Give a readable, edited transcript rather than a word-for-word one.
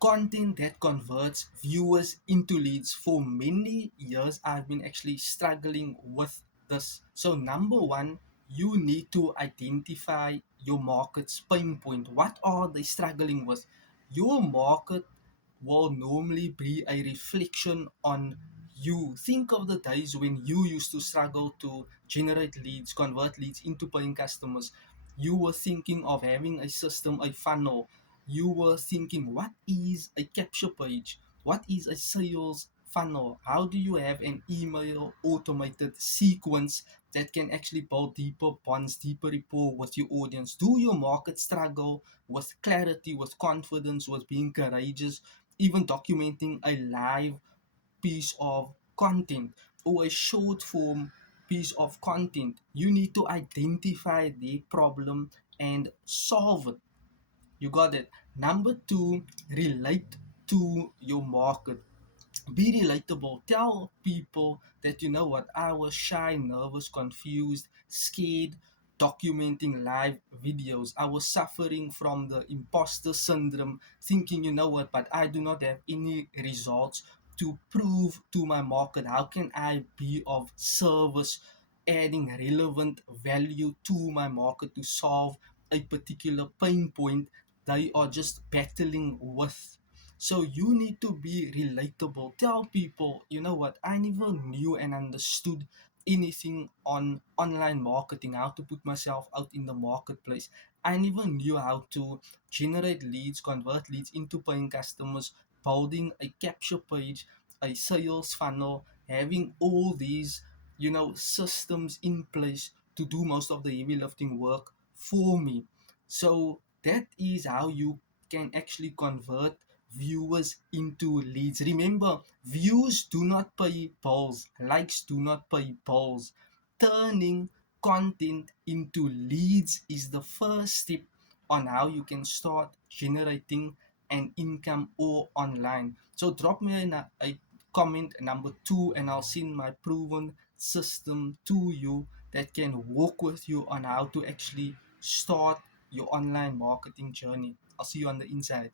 content that converts viewers into leads. For many years, I've been actually struggling with this. So, number one, you need to identify your market's pain point. What are they struggling with? Your market will normally be a reflection on you. Think of the days when you used to struggle to generate leads, convert leads into paying customers. You were thinking of having a system, a funnel. You were thinking, what is a capture page? What is a sales funnel? How do you have an email automated sequence that can actually build deeper bonds, deeper rapport with your audience? Do your market struggle with clarity, with confidence, with being courageous, even documenting a live piece of content or a short form piece of content? You need to identify the problem and solve it. You got it. Number two, relate to your market. Be relatable. Tell people that, you know what, I was shy, nervous, confused, scared, documenting live videos. I was suffering from the imposter syndrome, thinking, you know what, but I do not have any results to prove to my market. How can I be of service, adding relevant value to my market to solve a particular pain point they are just battling with? So you need to be relatable. Tell people, you know what, I never knew and understood anything on online marketing, how to put myself out in the marketplace. I never knew how to generate leads, convert leads into paying customers, building a capture page, a sales funnel, having all these, systems in place to do most of the heavy lifting work for me. So that is how you can actually convert viewers into leads. Remember, views do not pay bills, likes do not pay bills. Turning content into leads is the first step on how you can start generating an income or online. So drop me a comment number two, and I'll send my proven system to you that can work with you on how to actually start your online marketing journey. I'll see you on the inside.